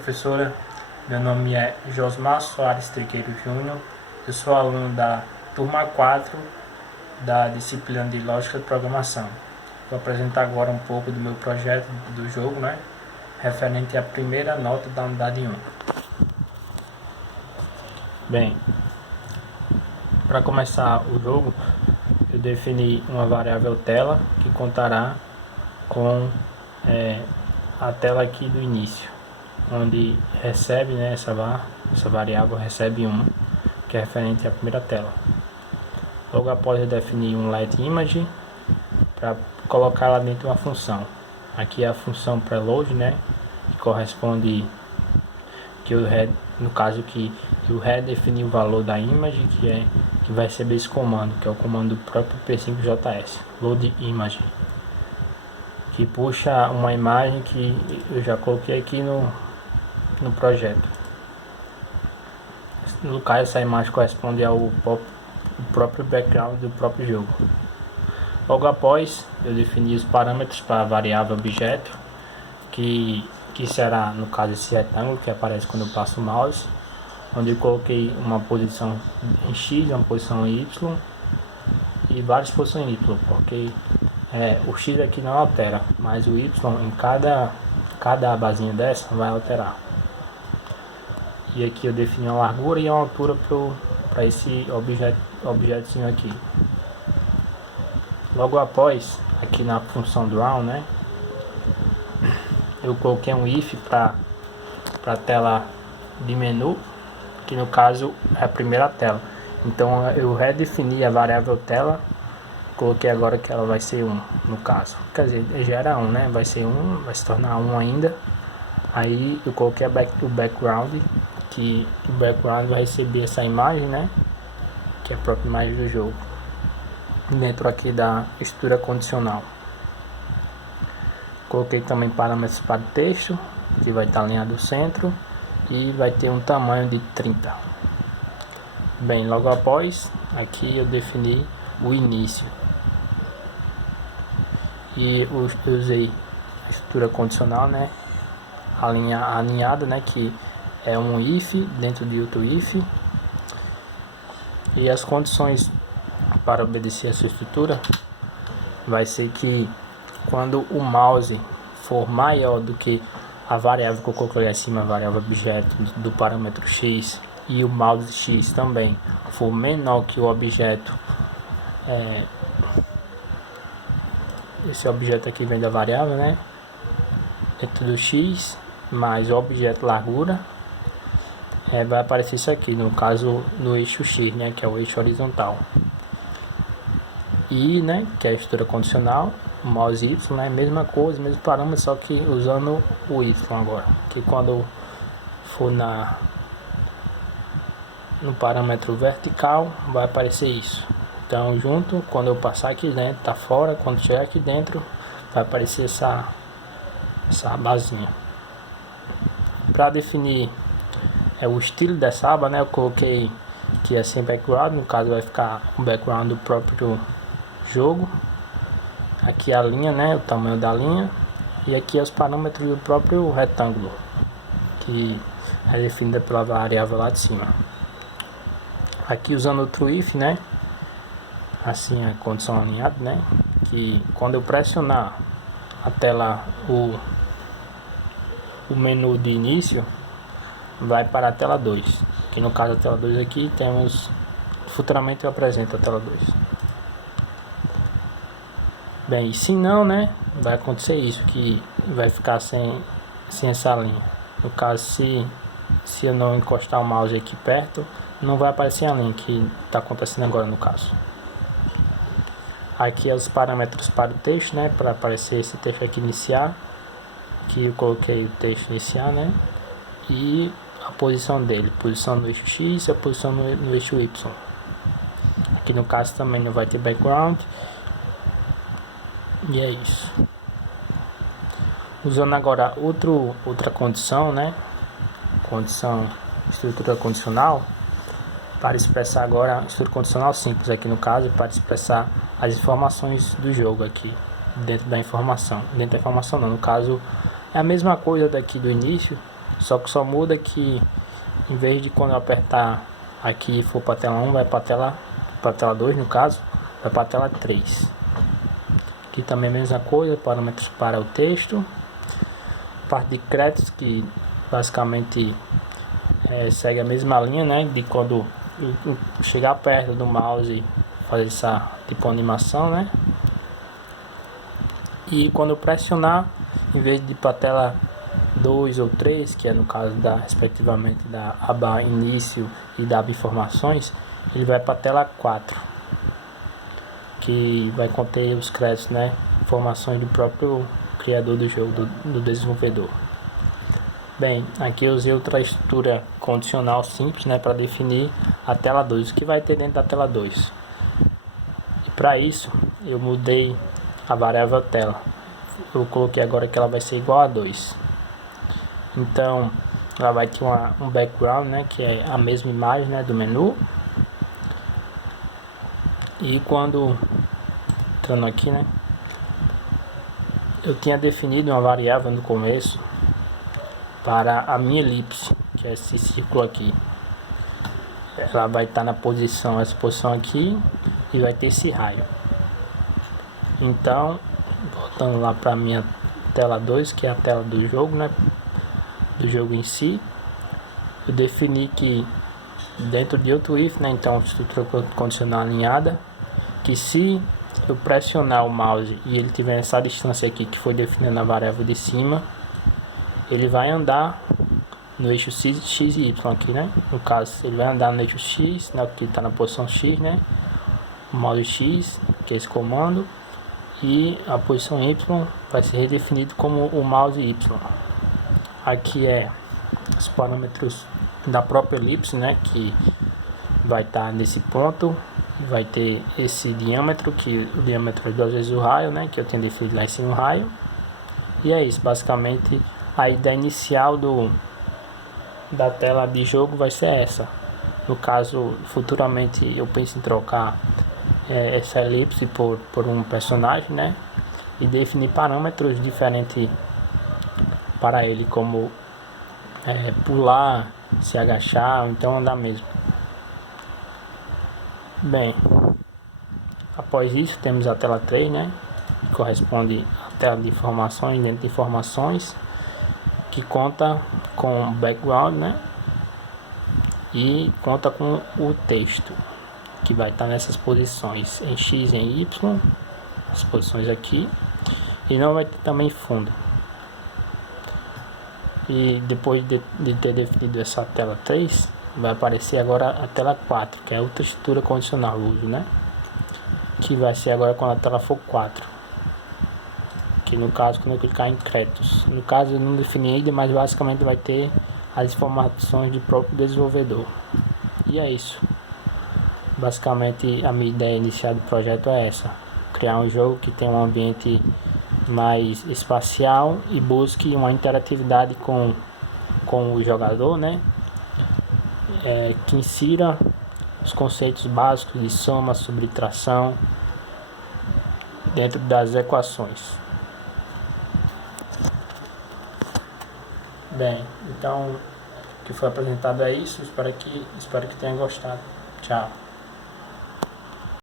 professora. Meu nome é Josmar Soares Triqueiro Júnior. Eu sou aluno da turma 4 da disciplina de Lógica de Programação. Vou apresentar agora um pouco do meu projeto do jogo, referente à primeira nota da unidade 1. Bem, para começar o jogo, eu defini uma variável tela que contará com a tela aqui do início, onde recebe, essa variável recebe 1, que é referente à primeira tela. Logo após eu definir um letImage para colocar lá dentro uma função. Aqui é a função preload, que corresponde que o head, no caso que o head definir o valor da image, que vai receber esse comando, que é o comando do próprio P5JS, load image, que puxa uma imagem que eu já coloquei aqui no projeto. No caso, essa imagem corresponde ao próprio background do próprio jogo. Logo após, eu defini os parâmetros para a variável objeto, que será, no caso, esse retângulo que aparece quando eu passo o mouse, onde eu coloquei uma posição em X, uma posição em Y e várias posições em Y, porque o X aqui não altera, mas o Y em cada abazinha dessa vai alterar. E aqui eu defini uma largura e uma altura para esse objetinho aqui. Logo após, aqui na função draw, eu coloquei um if para a tela de menu, que no caso é a primeira tela. Então eu redefini a variável tela, coloquei agora que ela vai ser 1 no caso. Quer dizer, já era 1, vai ser 1, vai se tornar 1 ainda. Aí eu coloquei o background, que o background vai receber essa imagem, que é a própria imagem do jogo, dentro aqui da estrutura condicional. Coloquei também parâmetros para o texto, que vai estar alinhado ao centro e vai ter um tamanho de 30. Bem, logo após, aqui eu defini o início e eu usei a estrutura condicional, alinhada, que é um if dentro de outro if, e as condições para obedecer essa estrutura vai ser que quando o mouse for maior do que a variável que eu coloquei acima, a variável objeto do parâmetro x, e o mouse x também for menor que o objeto, esse objeto aqui vem da variável, dentro do x mais o objeto largura, vai aparecer isso aqui, no caso no eixo x, que é o eixo horizontal. E, que é a estrutura condicional, o mouse y, mesma coisa, mesmo parâmetro, só que usando o y agora, que quando for no parâmetro vertical vai aparecer isso. Então junto, quando eu passar aqui dentro, tá fora, quando chegar aqui dentro vai aparecer essa abazinha. Para definir o estilo dessa aba, eu coloquei que é sem background, no caso vai ficar o background do próprio jogo. Aqui a linha, o tamanho da linha, e aqui os parâmetros do próprio retângulo, que é definida pela variável lá de cima. Aqui usando outro if, assim a condição alinhada, que quando eu pressionar a tela, o menu de início vai para a tela 2, que no caso a tela 2 aqui temos, futuramente eu apresento a tela 2. Bem, e se não, vai acontecer isso, que vai ficar sem essa linha. No caso, se eu não encostar o mouse aqui perto, não vai aparecer a linha, que está acontecendo agora no caso. Aqui é os parâmetros para o texto, para aparecer esse texto aqui iniciar, que eu coloquei o texto iniciar, e a posição dele, posição no eixo X e a posição no eixo Y. Aqui no caso também não vai ter background. E é isso. Usando agora outra condição, condição estrutura condicional, para expressar agora a estrutura condicional simples aqui no caso, para expressar as informações do jogo aqui dentro da informação. Dentro da informação não, no caso é a mesma coisa daqui do início, Só que só muda que em vez de quando eu apertar aqui e for para a tela 1, vai para a tela 2 no caso, vai para a tela 3. Aqui também a mesma coisa, parâmetros para o texto. Parte de créditos que basicamente segue a mesma linha, né, de quando eu chegar perto do mouse e fazer essa tipo animação, né. E quando eu pressionar, em vez de ir para a tela 2 ou 3, que é no caso respectivamente da aba início e da aba informações, ele vai para a tela 4, que vai conter os créditos, né, informações do próprio criador do jogo, do desenvolvedor. Bem, aqui eu usei outra estrutura condicional simples, né, para definir a tela 2, o que vai ter dentro da tela 2. E para isso eu mudei a variável tela. Eu coloquei agora que ela vai ser igual a 2. Então ela vai ter um background, né, que é a mesma imagem, né, do menu. E quando entrando aqui, né, eu tinha definido uma variável no começo para a minha elipse, que é esse círculo aqui. Ela vai estar na posição, essa posição aqui, e vai ter esse raio. Então, voltando lá para minha tela 2, que é a tela do jogo, né, do jogo em si, eu defini que dentro de outro if, né, então estrutura condicional alinhada, que se eu pressionar o mouse e ele tiver essa distância aqui que foi definida na variável de cima, ele vai andar no eixo X e Y aqui, né? No caso, ele vai andar no eixo X, né, que está na posição X, né? O mouse X, que é esse comando, e a posição Y vai ser redefinido como o mouse Y. Aqui é os parâmetros da própria elipse, né? Que vai estar nesse ponto, vai ter esse diâmetro, que o diâmetro é 2 vezes o raio, né? Que eu tenho definido lá em cima o raio. E é isso, basicamente a ideia inicial da tela de jogo vai ser essa. No caso, futuramente eu penso em trocar essa elipse por um personagem, né? E definir parâmetros diferentes para ele, como pular, se agachar, ou então andar mesmo. Bem, após isso temos a tela 3, né? Que corresponde à tela de informações, dentro de informações, que conta com background, né? E conta com o texto, que vai estar nessas posições, em X e em Y, as posições aqui, e não vai ter também fundo. E depois de ter definido essa tela 3, vai aparecer agora a tela 4, que é outra estrutura condicional uso, né? Que vai ser agora quando a tela for 4. Que no caso, quando eu clicar em créditos. No caso eu não defini ainda, mas basicamente vai ter as informações do próprio desenvolvedor. E é isso. Basicamente a minha ideia inicial do projeto é essa: criar um jogo que tenha um ambiente mais espacial e busque uma interatividade com o jogador, né? Que insira os conceitos básicos de soma, subtração dentro das equações. Bem, então o que foi apresentado é isso. Espero que tenha gostado. Tchau.